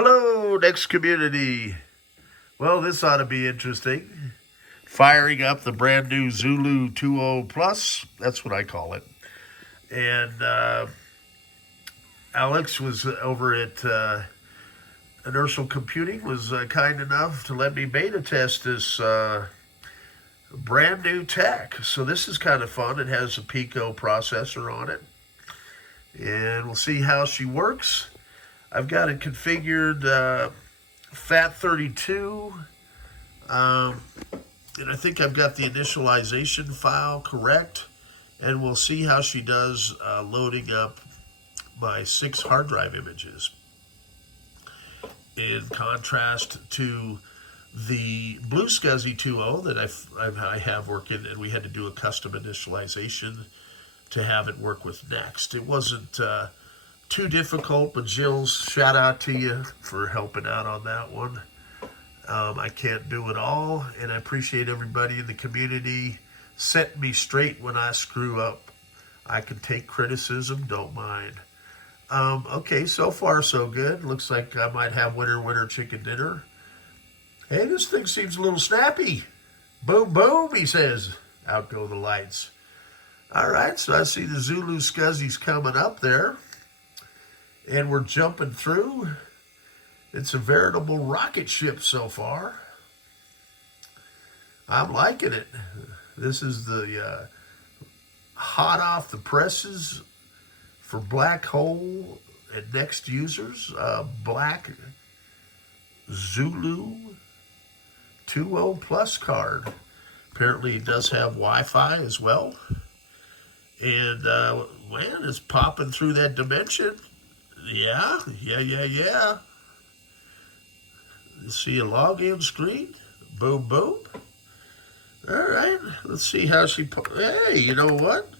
Hello, NeXT community. Well, this ought to be interesting. Firing up the brand new ZULU 20 Plus. That's what I call it. And Alex was over at Inertial Computing, was kind enough to let me beta test this brand new tech. So this is kind of fun. It has a PICO processor on it. And we'll see how she works. I've got it configured FAT32, and I think I've got the initialization file correct, and we'll see how she does loading up my 6 hard drive images. In contrast to the Blue SCSI 2.0 that I have working, and we had to do a custom initialization to have it work with NeXT. It wasn't too difficult, but Jill's, shout out to you for helping out on that one. I can't do it all, and I appreciate everybody in the community setting me straight when I screw up. I can take criticism, don't mind. Okay, so far so good. Looks like I might have winner chicken dinner. Hey, this thing seems a little snappy. Boom, boom, he says. Out go the lights. All right, so I see the ZULU SCSI's coming up there. And we're jumping through. It's a veritable rocket ship so far. I'm liking it. This is the hot off the presses for black hole and NeXT users. Black ZULU 20 Plus card. Apparently it does have Wi-Fi as well. And man, it's popping through that dimension. Yeah. You see a login screen. Boom, boom. All right, let's see how she... Hey, you know what?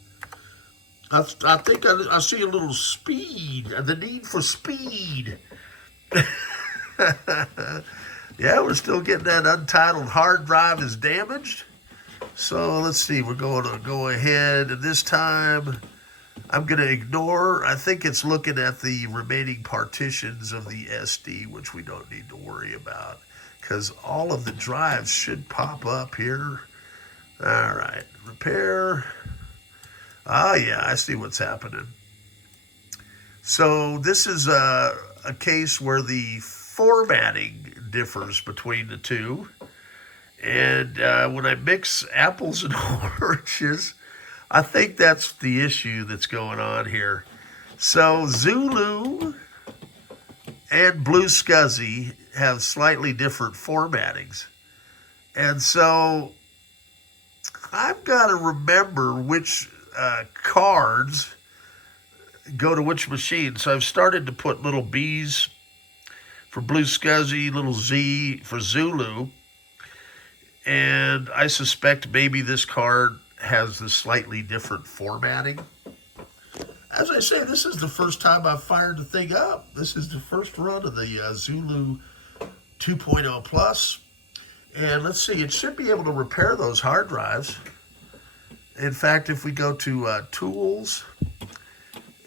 I think I see a little speed, the need for speed. Yeah, we're still getting that untitled hard drive is damaged. So let's see, we're going to go ahead, and this time I'm going to ignore, I think it's looking at the remaining partitions of the SD, which we don't need to worry about, because all of the drives should pop up here. All right, repair. Ah, yeah, I see what's happening. So this is a case where the formatting differs between the two. And when I mix apples and oranges, I think that's the issue that's going on here. So ZULU and Blue SCSI have slightly different formattings. And so I've got to remember which cards go to which machine. So I've started to put little B's for Blue SCSI, little Z for ZULU. And I suspect maybe this card has the slightly different formatting. As I say, this is the first time I've fired the thing up. This is the first run of the ZULU 2.0 Plus. And let's see, it should be able to repair those hard drives. In fact, if we go to Tools,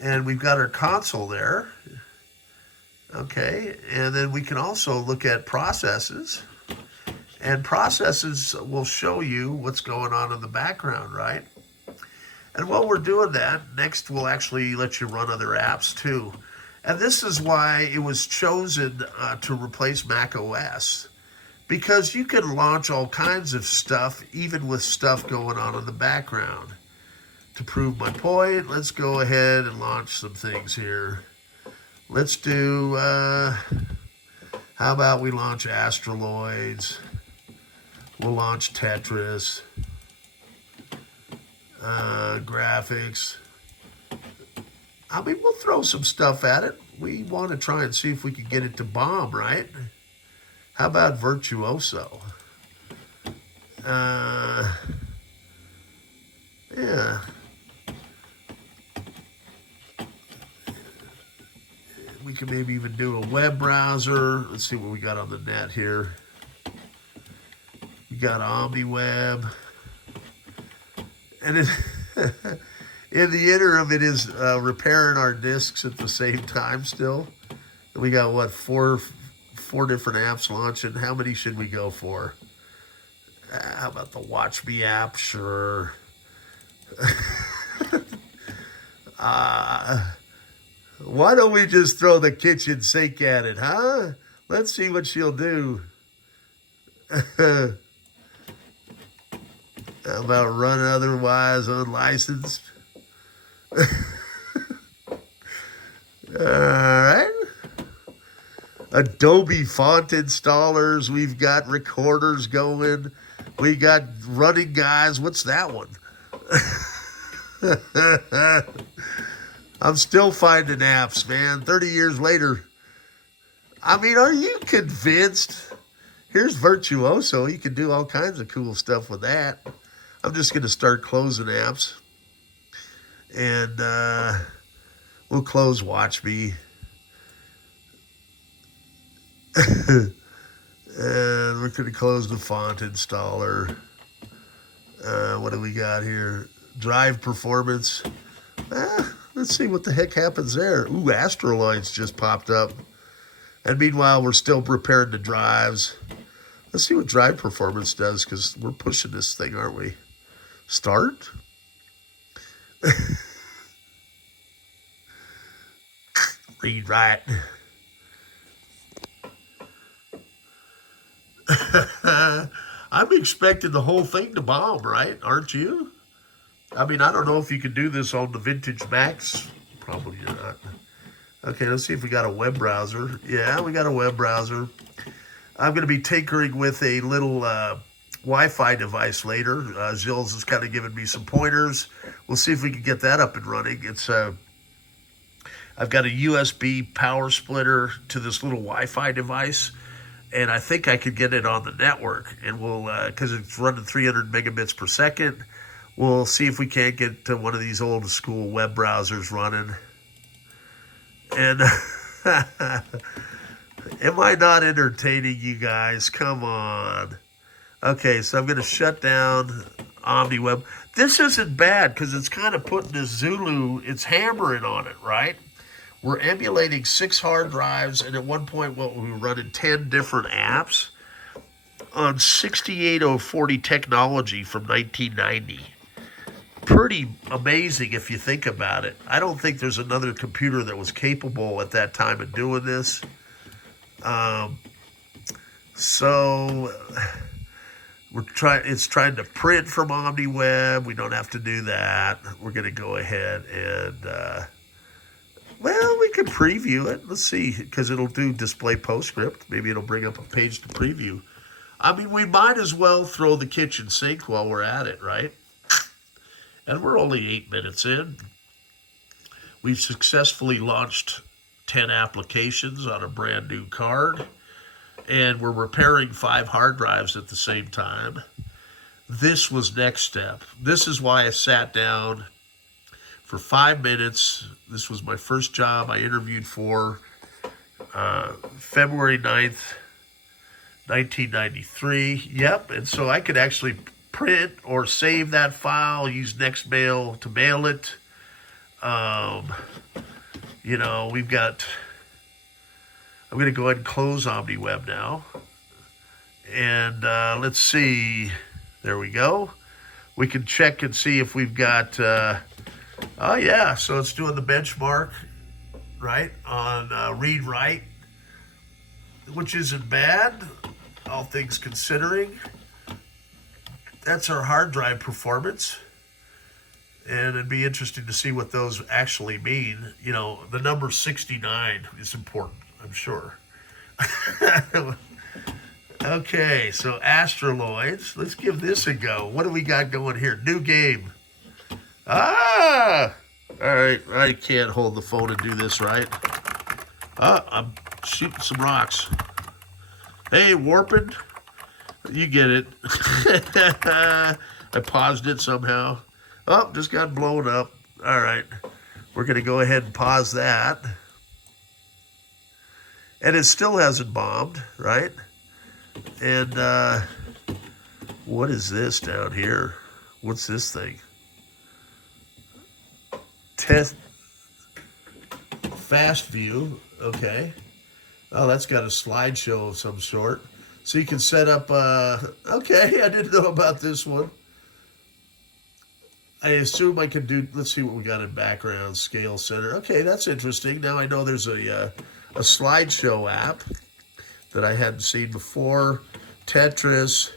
and we've got our console there. Okay, and then we can also look at Processes. And Processes will show you what's going on in the background, right? And while we're doing that, NeXT will actually let you run other apps too. And this is why it was chosen to replace Mac OS. Because you can launch all kinds of stuff, even with stuff going on in the background. To prove my point, let's go ahead and launch some things here. Let's do, how about we launch Astroloids? We'll launch Tetris, graphics. I mean, we'll throw some stuff at it. We want to try and see if we can get it to bomb, right? How about Virtuoso? Yeah. We can maybe even do a web browser. Let's see what we got on the net here. We got OmniWeb. And in the interim, it is repairing our discs at the same time still. We got, what, 4 different apps launching. How many should we go for? How about the Watch Me app? Sure. Why don't we just throw the kitchen sink at it, huh? Let's see what she'll do. How about run otherwise unlicensed? All right. Adobe font installers. We've got recorders going. We got running guys. What's that one? I'm still finding apps, man. 30 years later. I mean, are you convinced? Here's Virtuoso. You can do all kinds of cool stuff with that. I'm just going to start closing apps. And we'll close Watch Me. And we're going to close the font installer. What do we got here? Drive performance. Let's see what the heck happens there. Ooh, Astroloids just popped up. And meanwhile, we're still preparing the drives. Let's see what drive performance does, because we're pushing this thing, aren't we? Start. Read write. I'm expecting the whole thing to bomb, right? Aren't you? I mean, I don't know if you can do this on the vintage Macs. Probably not. Okay, let's see if we got a web browser. Yeah, we got a web browser. I'm going to be tinkering with a little Wi-Fi device later. Zills is kind of giving me some pointers. We'll see if we can get that up and running. It's I've got a USB power splitter to this little Wi-Fi device, and I think I could get it on the network. And we'll, because it's running 300 megabits per second, we'll see if we can't get to one of these old school web browsers running. And am I not entertaining you guys? Come on. Okay, so I'm going to shut down OmniWeb. This isn't bad because it's kind of putting this ZULU, it's hammering on it, right? We're emulating 6 hard drives, and at one point, we were running 10 different apps on 68040 technology from 1990. Pretty amazing if you think about it. I don't think there's another computer that was capable at that time of doing this. So it's trying to print from OmniWeb. We don't have to do that. We're going to go ahead and, well, we could preview it. Let's see, because it'll do display PostScript. Maybe it'll bring up a page to preview. I mean, we might as well throw the kitchen sink while we're at it, right? And we're only 8 minutes in. We've successfully launched 10 applications on a brand new card. And we're repairing 5 hard drives at the same time. This was next step. This is why I sat down for 5 minutes. This was my first job I interviewed for February 9th, 1993. Yep, and so I could actually print or save that file, use NextMail to mail it. You know, we've got, I'm going to go ahead and close OmniWeb now. And let's see, there we go. We can check and see if we've got, oh yeah, so it's doing the benchmark, right, on read-write, which isn't bad, all things considering. That's our hard drive performance. And it'd be interesting to see what those actually mean. You know, the number 69 is important, I'm sure. Okay, so Astroloids. Let's give this a go. What do we got going here? New game. Ah! All right, I can't hold the phone and do this, right? I'm shooting some rocks. Hey, warping. You get it. I paused it somehow. Oh, just got blown up. All right. We're going to go ahead and pause that. And it still hasn't bombed, right? And what is this down here? What's this thing? Test fast view. Okay. Oh, that's got a slideshow of some sort. So you can set up, okay, I didn't know about this one. I assume I can do, let's see what we got in background, scale center. Okay, that's interesting. Now I know there's a slideshow app that I hadn't seen before. Tetris.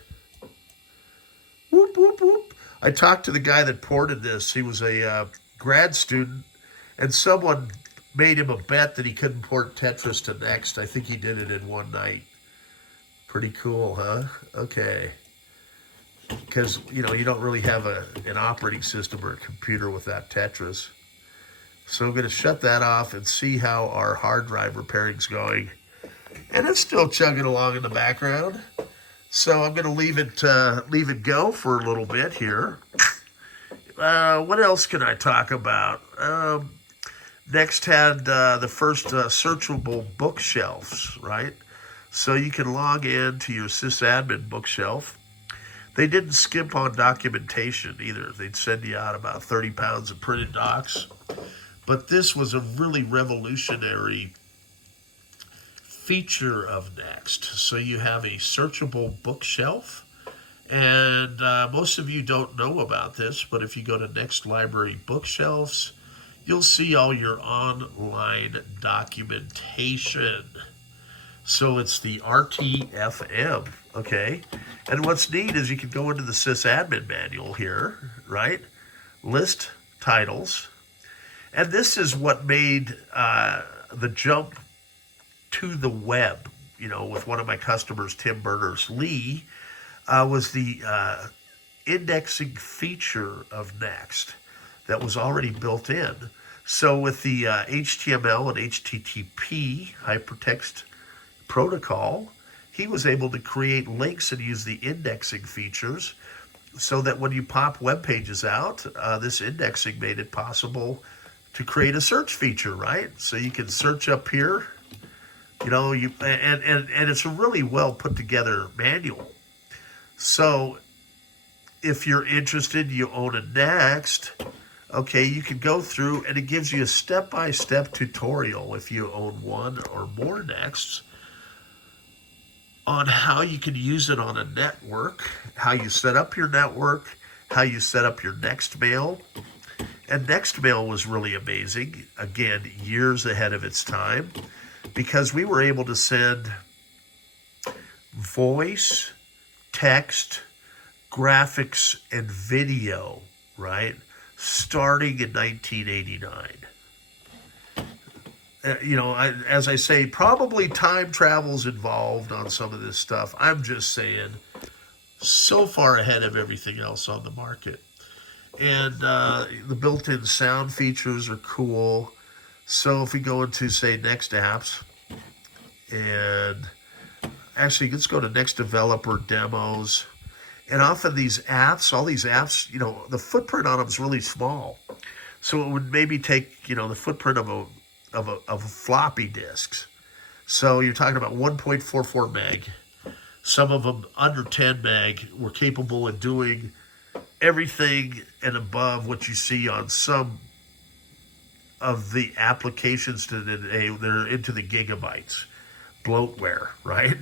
Whoop, whoop, whoop. I talked to the guy that ported this. He was a grad student, and someone made him a bet that he couldn't port Tetris to NeXT. I think he did it in one night. Pretty cool, huh? Okay. Because, you know, you don't really have an operating system or a computer without Tetris. So I'm going to shut that off and see how our hard drive repairing's going. And it's still chugging along in the background. So I'm going to leave it go for a little bit here. What else can I talk about? NeXT had the first searchable bookshelves, right? So you can log in to your sysadmin bookshelf. They didn't skimp on documentation either. They'd send you out about 30 pounds of printed docs. But this was a really revolutionary feature of NeXT. So you have a searchable bookshelf. And most of you don't know about this, but if you go to NeXT Library Bookshelves, you'll see all your online documentation. So it's the RTFM, okay? And what's neat is you can go into the sysadmin manual here, right? List titles. And this is what made the jump to the web, you know, with one of my customers, Tim Berners-Lee, was the indexing feature of NeXT that was already built in. So with the HTML and HTTP hypertext protocol, he was able to create links and use the indexing features so that when you pop web pages out, this indexing made it possible to create a search feature, right? So you can search up here, you know, and it's a really well put together manual. So if you're interested, you own a NeXT, okay, you can go through and it gives you a step-by-step tutorial if you own one or more NeXTs on how you can use it on a network, how you set up your network, how you set up your NeXT mail. And NeXT mail was really amazing, again, years ahead of its time, because we were able to send voice, text, graphics, and video, right, starting in 1989. You know, as I say, probably time travel's involved on some of this stuff. I'm just saying, so far ahead of everything else on the market. And the built-in sound features are cool. So if we go into, say, NeXT apps, and actually let's go to NeXT developer demos. And often these apps, all these apps, you know, the footprint on them is really small. So it would maybe take, you know, the footprint of a floppy disks. So you're talking about 1.44 meg. Some of them under 10 meg were capable of doing everything and above what you see on some of the applications today that are into the gigabytes, bloatware, right?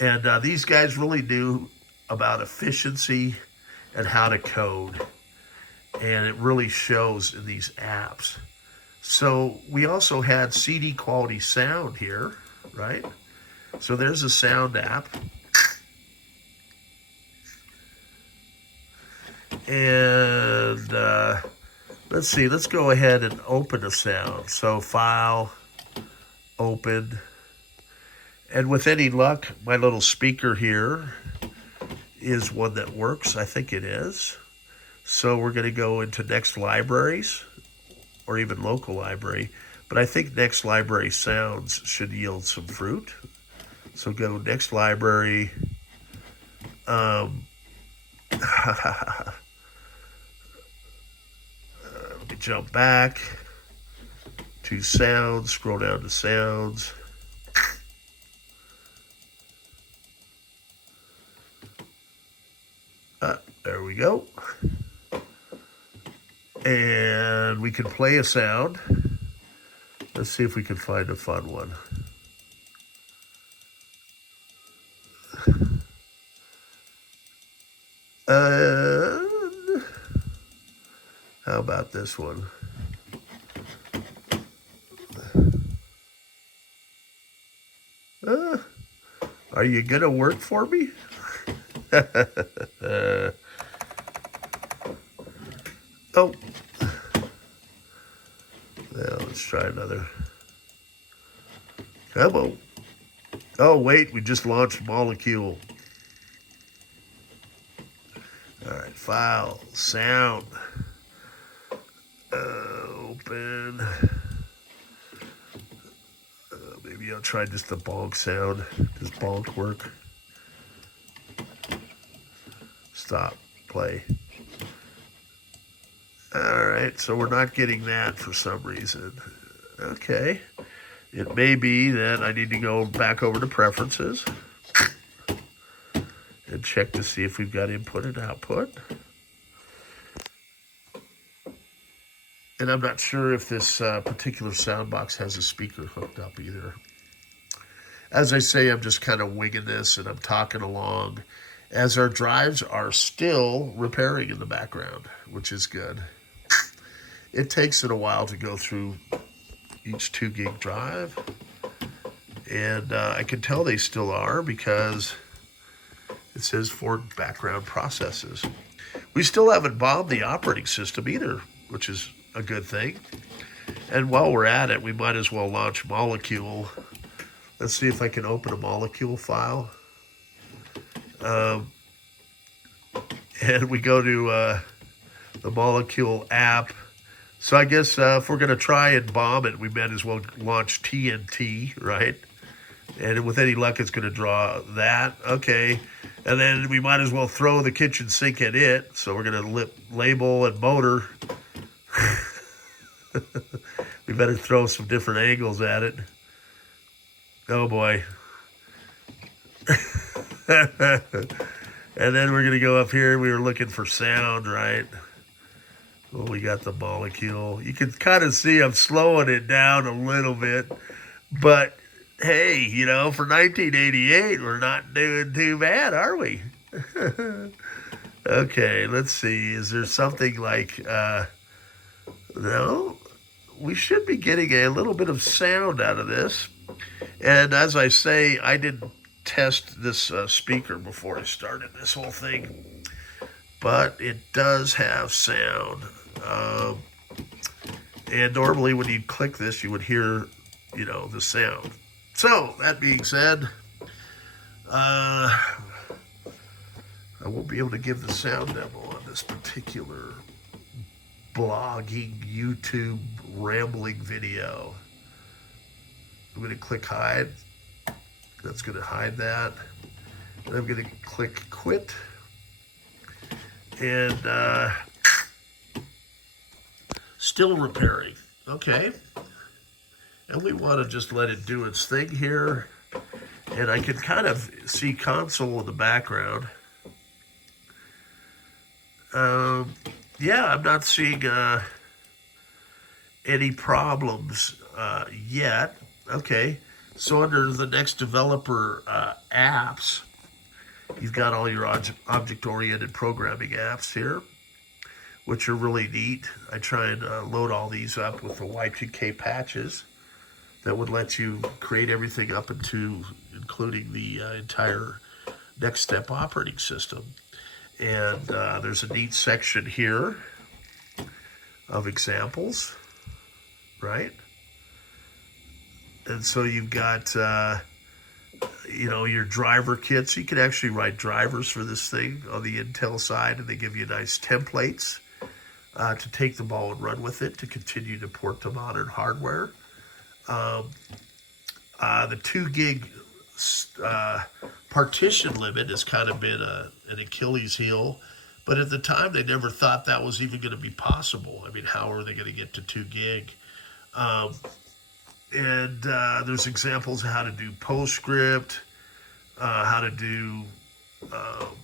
And these guys really knew about efficiency and how to code. And it really shows in these apps. So we also had CD quality sound here, right? So there's a sound app. And let's see, let's go ahead and open a sound. So file, open. And with any luck, my little speaker here is one that works. I think it is. So we're going to go into NeXT libraries or even local library. But I think NeXT library sounds should yield some fruit. So go NeXT library. Let me jump back to sounds, scroll down to sounds. There we go. And we can play a sound. Let's see if we can find a fun one. How about this one? Are you gonna work for me? Oh, well, let's try another. Come on. Oh, wait, we just launched Molecule. All right, file, sound, open. Maybe I'll try just the bonk sound. Does bonk work? Stop, play. All right, so we're not getting that for some reason. Okay. It may be that I need to go back over to preferences and check to see if we've got input and output. And I'm not sure if this particular sound box has a speaker hooked up either. As I say, I'm just kind of winging this and I'm talking along as our drives are still repairing in the background, which is good. It takes it a while to go through each 2 gig drive. And I can tell they still are because it says for background processes. We still haven't bombed the operating system either, which is a good thing. And while we're at it, we might as well launch Molecule. Let's see if I can open a Molecule file. And we go to the Molecule app. So I guess if we're going to try and bomb it, we might as well launch TNT, right? And with any luck, it's going to draw that. Okay. And then we might as well throw the kitchen sink at it. So we're going to label and motor. We better throw some different angles at it. Oh, boy. And then we're going to go up here. We were looking for sound, right? Well, we got the Molecule. You can kind of see I'm slowing it down a little bit. But, hey, you know, for 1988, we're not doing too bad, are we? Okay, let's see. Is there something like... no? We should be getting a little bit of sound out of this. And as I say, I didn't test this speaker before I started this whole thing. But it does have sound. And normally when you click this, you would hear, you know, the sound. So, that being said, I won't be able to give the sound demo on this particular blogging, YouTube, rambling video. I'm going to click hide. That's going to hide that. And I'm going to click quit. And still repairing. Okay. And we want to just let it do its thing here. And I can kind of see console in the background. Yeah, I'm not seeing any problems yet. Okay, so under the NeXT developer apps, you've got all your object-oriented programming apps here, which are really neat. I try and load all these up with the Y2K patches that would let you create everything up into, including the entire next step operating system. And there's a neat section here of examples, right? And so you've got, you know, your driver kits. You can actually write drivers for this thing on the Intel side, and they give you nice templates to take the ball and run with it to continue to port to modern hardware. The 2 gig partition limit has kind of been an Achilles heel, but at the time they never thought that was even going to be possible. I mean, how are they going to get to 2 gig? And there's examples of how to do PostScript, how to do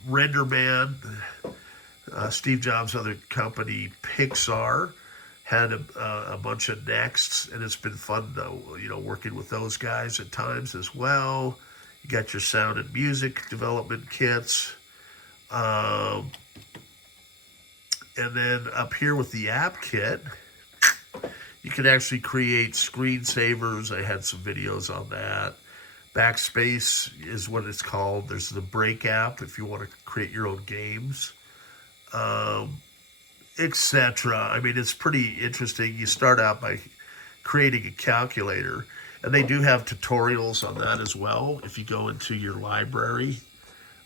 RenderMan. Steve Jobs' other company, Pixar, had a bunch of NeXTs, and it's been fun, though, you know, working with those guys at times as well. You got your sound and music development kits. Um, and then up here with the app kit, you can actually create screensavers. I had some videos on that. Backspace is what it's called. There's the Break app if you want to create your own games, etc. I mean, it's pretty interesting. You start out by creating a calculator, and they do have tutorials on that as well. If you go into your library,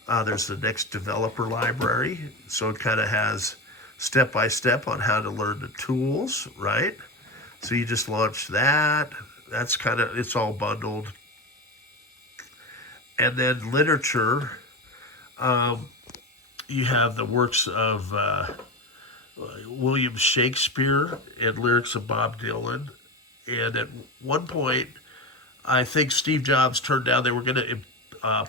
there's the NeXT developer library. So it kind of has step-by-step on how to learn the tools, right? So you just launch that. That's kind of, it's all bundled. And then literature, you have the works of William Shakespeare and lyrics of Bob Dylan. And at one point, I think Steve Jobs turned down, they were going to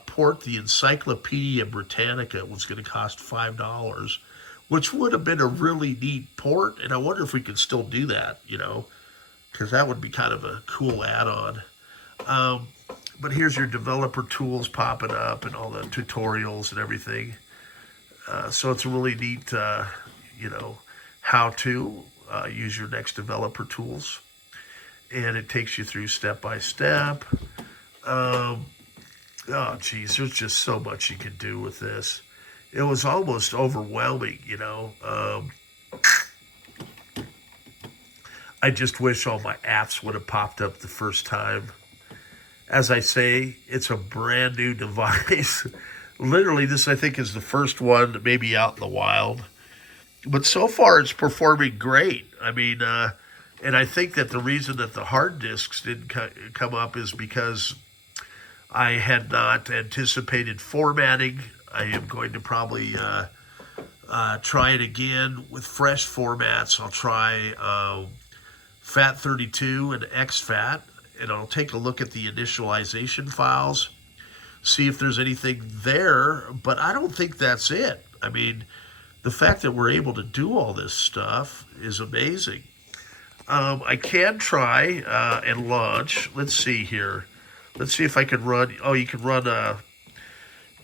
port the Encyclopedia Britannica. It was going to cost $5, which would have been a really neat port. And I wonder if we could still do that, you know, because that would be kind of a cool add-on. But here's your developer tools popping up and all the tutorials and everything. So it's a really neat, you know, how to use your NeXT developer tools. And it takes you through step by step. Oh, geez, there's just so much you can do with this. It was almost overwhelming, you know. I just wish all my apps would have popped up the first time. As I say, it's a brand new device. Literally, this I think is the first one maybe out in the wild. But so far, it's performing great. I mean, and I think that the reason that the hard disks didn't come up is because I had not anticipated formatting. I am going to probably try it again with fresh formats. I'll try FAT32 and exFAT, and I'll take a look at the initialization files, see if there's anything there, but I don't think that's it. I mean, the fact that we're able to do all this stuff is amazing. I can try and launch. Let's see here. Let's see if I can run. Oh, you can run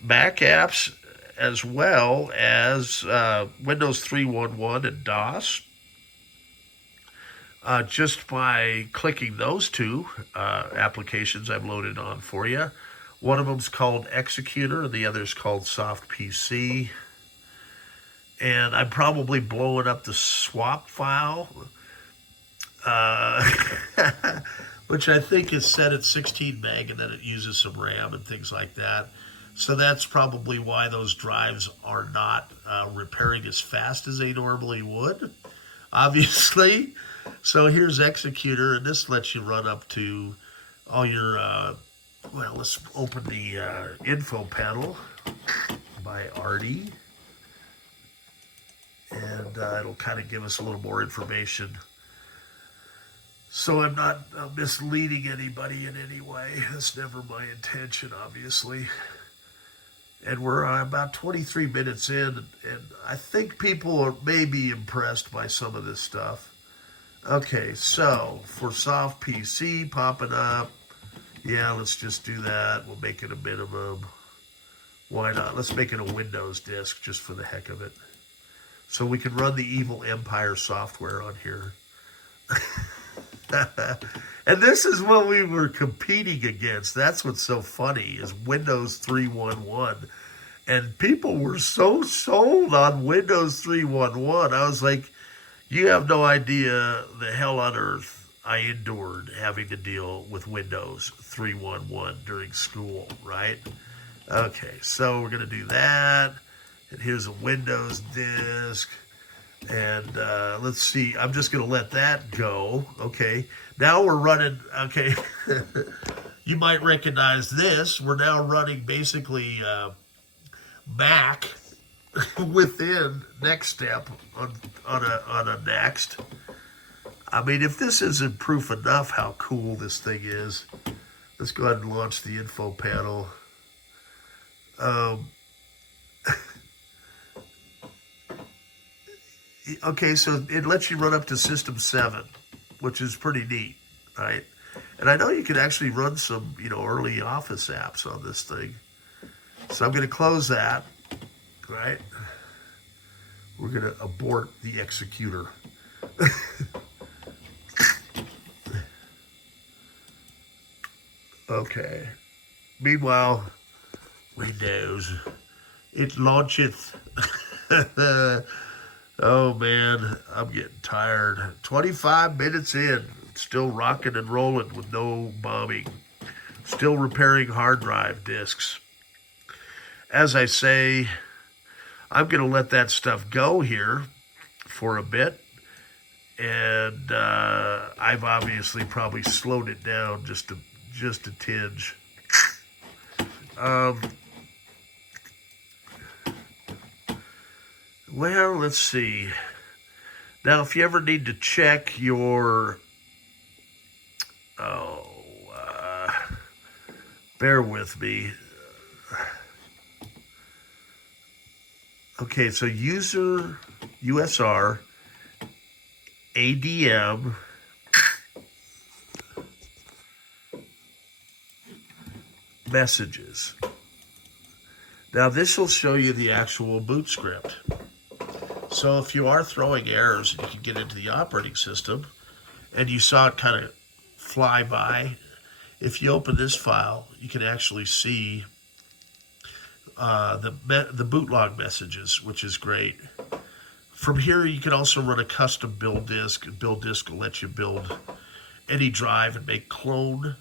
Mac apps as well as Windows 3.1.1 and DOS. Just by clicking those two applications I've loaded on for you. One of them's called Executor, and the other's called Soft PC. And I'm probably blowing up the swap file, which I think is set at 16 meg, and then it uses some RAM and things like that. So that's probably why those drives are not repairing as fast as they normally would, obviously. So here's Executor, and this lets you run up to all your, well, let's open the info panel by Artie. And it'll kind of give us a little more information. So I'm not misleading anybody in any way. That's never my intention, obviously. And we're about 23 minutes in, and I think people may be impressed by some of this stuff. Okay, so for Soft PC popping up, yeah, let's just do that. We'll make it a minimum. Why not? Let's make it a Windows disk just for the heck of it. So we can run the Evil Empire software on here. And this is what we were competing against. That's what's so funny, is Windows 3.1.1. And people were so sold on Windows 3.1.1. I was like, you have no idea the hell on earth I endured having to deal with Windows 3.1.1 during school, right? Okay, so we're going to do that. And here's a Windows disk. And let's see, I'm just going to let that go. Okay, now we're running, okay, you might recognize this. We're now running basically Mac within NeXT on a NeXT. I mean, if this isn't proof enough how cool this thing is, let's go ahead and launch the info panel. Okay, so it lets you run up to System 7, which is pretty neat, right? And I know you can actually run some, early Office apps on this thing. So I'm going to close that, right? We're going to abort the executor. Okay. Meanwhile, Windows, it launcheth. Oh man, I'm getting tired. 25 minutes in, still rocking and rolling with no bombing. Still repairing hard drive disks. As I say, I'm going to let that stuff go here for a bit. And I've obviously probably slowed it down just a tinge. Well, let's see. Now, if you ever need to check your, bear with me. Okay, so user USR ADM messages. Now, this will show you the actual boot script. So if you are throwing errors, you can get into the operating system, and you saw it kind of fly by. If you open this file, you can actually see the boot log messages, which is great. From here, you can also run a custom build disk. Build disk will let you build any drive and make clones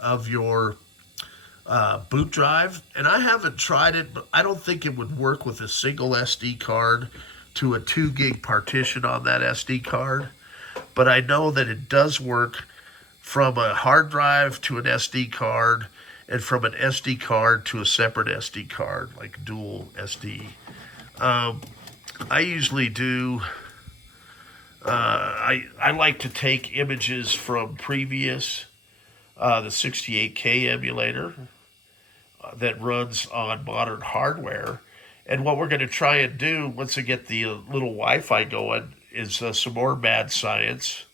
of your boot drive. And I haven't tried it, but I don't think it would work with a single SD card to a 2 gig partition on that SD card. But I know that it does work from a hard drive to an SD card, and from an SD card to a separate SD card, like dual SD. I usually do, I like to take images from previous, the 68K emulator that runs on modern hardware. And what we're going to try and do once I get the little Wi-Fi going is some more mad science,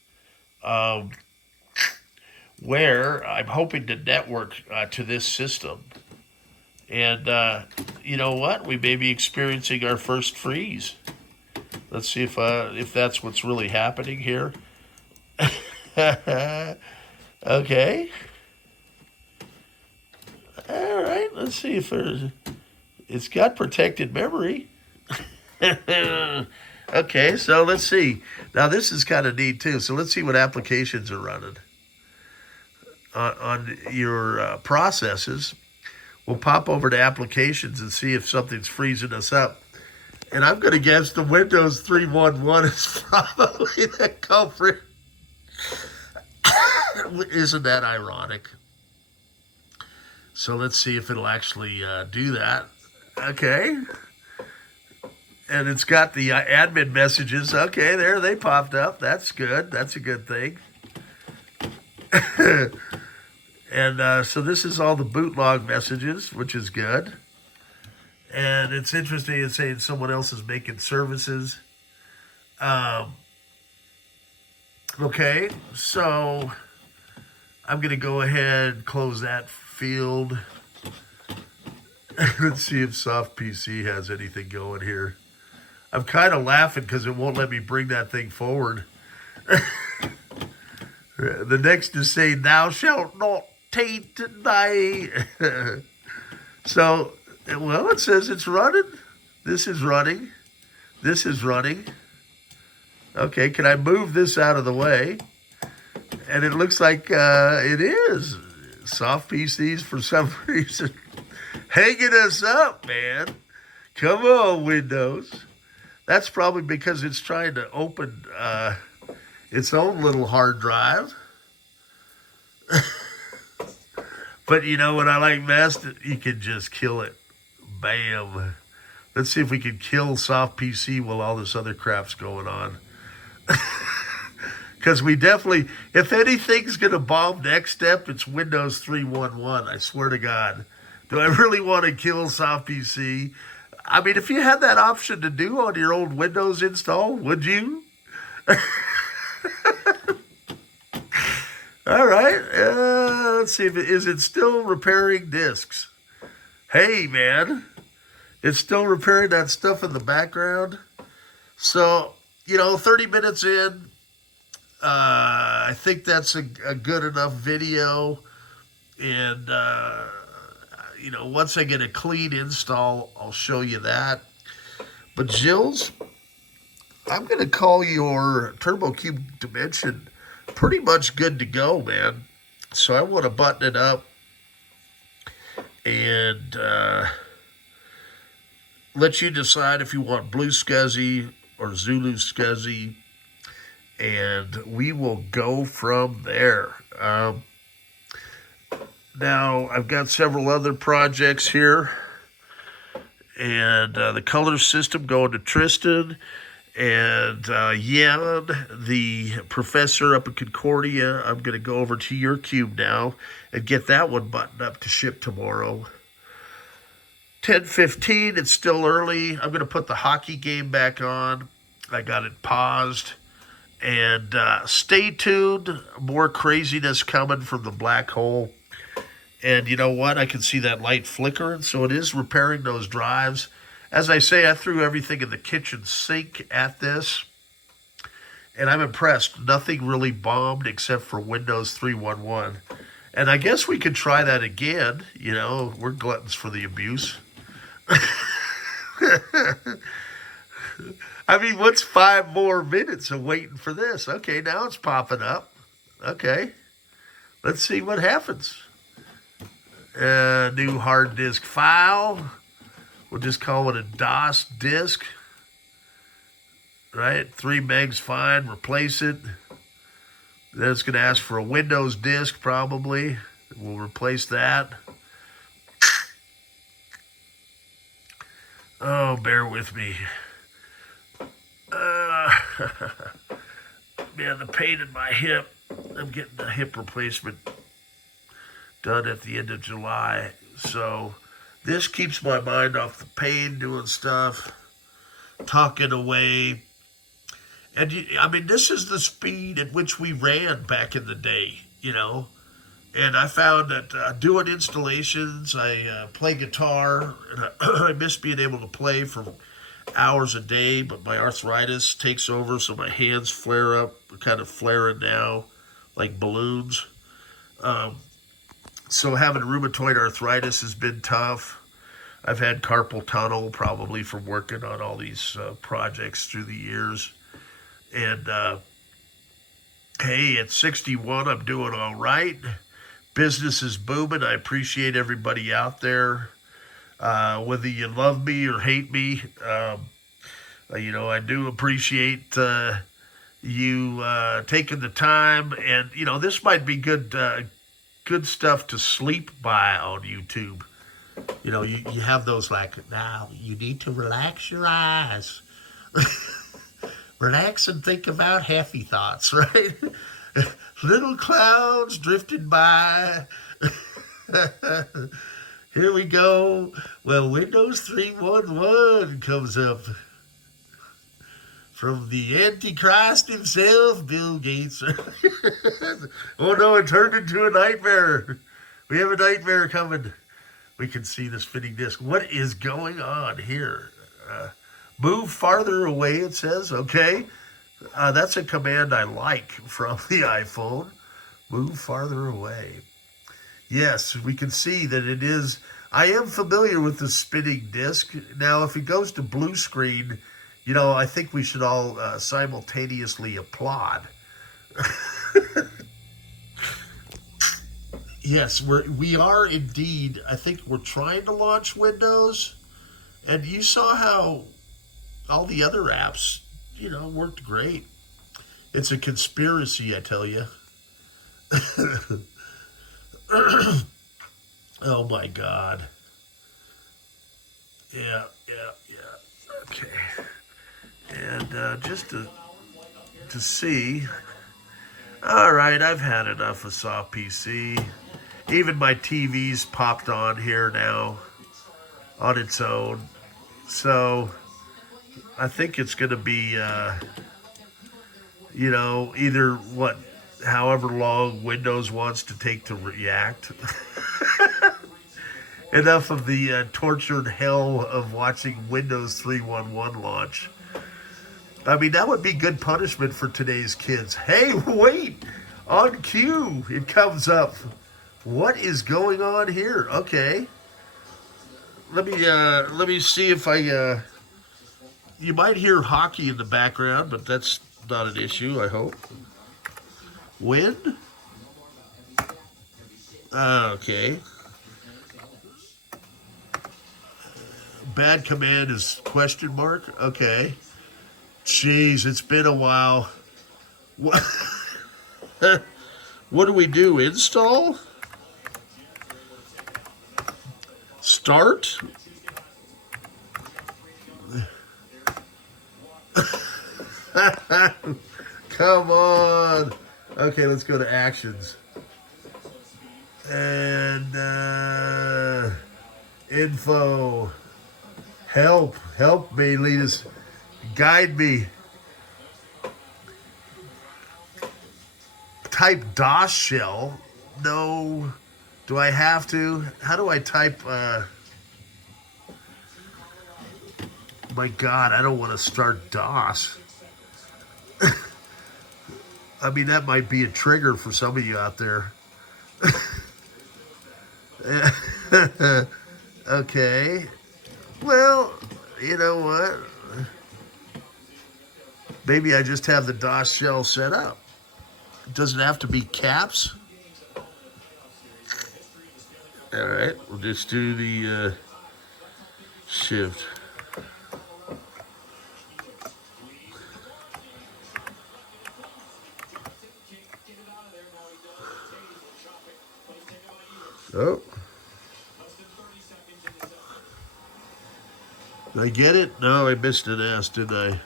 where I'm hoping to network to this system. And you know what? We may be experiencing our first freeze. Let's see if that's what's really happening here. Okay. All right. Let's see if it's got protected memory. Okay. So let's see. Now this is kind of neat too. So let's see what applications are running on your processes. We'll pop over to applications and see if something's freezing us up. And I'm going to guess the Windows 3.1 is probably the culprit. Isn't that ironic? So let's see if it'll actually do that. Okay. And it's got the admin messages. Okay, there they popped up. That's good. That's a good thing. And so this is all the boot log messages, which is good. And it's interesting, it's saying someone else is making services. Okay, so I'm going to go ahead and close that field. Let's see if Soft PC has anything going here. I'm kind of laughing because it won't let me bring that thing forward. The next is saying, "Thou shalt not taint thy." So, well, it says it's running. This is running. This is running. Okay, can I move this out of the way? And it looks like it is. Soft PCs, for some reason, hanging us up, man. Come on, Windows. That's probably because it's trying to open its own little hard drive. But you know what I like best? You can just kill it. Bam. Let's see if we can kill Soft PC while all this other crap's going on. Because we definitely, if anything's going to bomb next step, it's Windows 3.1. I swear to God. Do I really want to kill Soft PC? I mean, if you had that option to do on your old Windows install, would you? All right. Let's see if is it still repairing discs. Hey, man, it's still repairing that stuff in the background. So, 30 minutes in, I think that's a good enough video. And, once I get a clean install, I'll show you that. But, Jills, I'm going to call your TurboCube Dimension pretty much good to go, man. So I want to button it up and let you decide if you want Blue SCSI or ZULU SCSI, and we will go from there. Now, I've got several other projects here, and the color system going to Tristan, and Yan, the professor up in Concordia. I'm going to go over to your cube now and get that one buttoned up to ship tomorrow. 10:15, it's still early. I'm going to put the hockey game back on. I got it paused. And stay tuned. More craziness coming from the black hole. And you know what? I can see that light flickering, so it is repairing those drives. As I say, I threw everything in the kitchen sink at this, and I'm impressed. Nothing really bombed except for Windows 3.1.1. And I guess we could try that again. We're gluttons for the abuse. I mean, what's 5 more minutes of waiting for this? Okay, now it's popping up. Okay, let's see what happens. New hard disk file. We'll just call it a DOS disk. Right? 3 megs, fine. Replace it. Then it's going to ask for a Windows disk, probably. We'll replace that. Oh, bear with me. Man, the pain in my hip. I'm getting a hip replacement done at the end of July. So this keeps my mind off the pain, doing stuff, talking away. And, this is the speed at which we ran back in the day, And I found that doing installations, I play guitar, and I miss being able to play for hours a day, but my arthritis takes over, so my hands flare up, kind of flaring now, like balloons. So having rheumatoid arthritis has been tough. I've had carpal tunnel probably from working on all these projects through the years. And hey, at 61, I'm doing all right. Business is booming. I appreciate everybody out there. Whether you love me or hate me, I do appreciate you taking the time. And, this might be good stuff to sleep by on YouTube. You have those now you need to relax your eyes. Relax and think about happy thoughts, right? Little clouds drifting by. Here we go. Well, Windows 3.1.1 comes up from the Antichrist himself, Bill Gates. Oh no, it turned into a nightmare. We have a nightmare coming. We can see the spinning disk. What is going on here? Move farther away, it says. Okay. That's a command I like from the iPhone. Move farther away. Yes, we can see that it is. I am familiar with the spinning disk. Now, if it goes to blue screen, I think we should all simultaneously applaud. Yes, we are indeed. I think we're trying to launch Windows, and you saw how all the other apps, worked great. It's a conspiracy, I tell you. Oh my God. Yeah. Okay. And just to see. All right, I've had enough of soft PC. Even my TV's popped on here now on its own. So I think it's going to be, either however long Windows wants to take to react. Enough of the tortured hell of watching Windows 3.11 launch. I mean, that would be good punishment for today's kids. Hey, wait! On cue, it comes up. What is going on here? Okay. Let me see if I you might hear hockey in the background, but that's not an issue, I hope. Wind? Okay. Bad command is question mark? Okay. Jeez, it's been a while. What, what do we do? Install? Start? Come on. Okay, let's go to actions. And info. Help me, lead us, guide me. Type DOS shell. No. Do I have to? How do I type? My God, I don't want to start DOS. I mean, that might be a trigger for some of you out there. Okay. Well, you know what? Maybe I just have the DOS shell set up. It doesn't have to be caps. All right, we'll just do the shift. Oh. Did I get it? No, I missed an S, didn't I?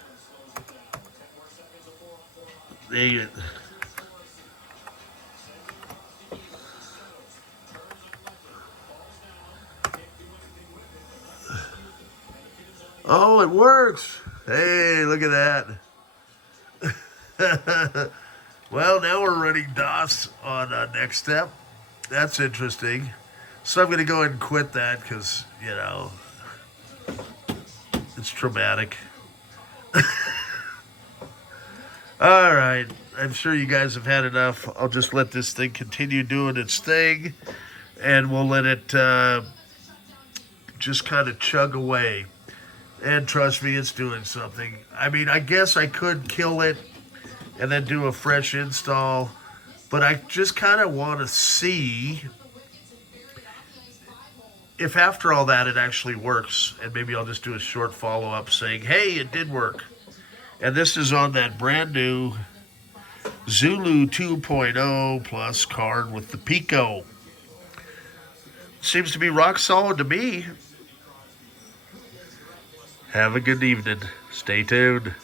Dang it. Oh, it works. Hey, look at that. Well, now we're running DOS on Next Step. That's interesting. So I'm going to go ahead and quit that because, you know, it's traumatic. All right. I'm sure you guys have had enough. I'll just let this thing continue doing its thing, and we'll let it just kind of chug away. And trust me, it's doing something. I mean, I guess I could kill it and then do a fresh install, but I just kind of want to see if after all that it actually works, and maybe I'll just do a short follow-up saying, hey, it did work. And this is on that brand new ZULU 2.0 Plus card with the PICO. Seems to be rock solid to me. Have a good evening. Stay tuned.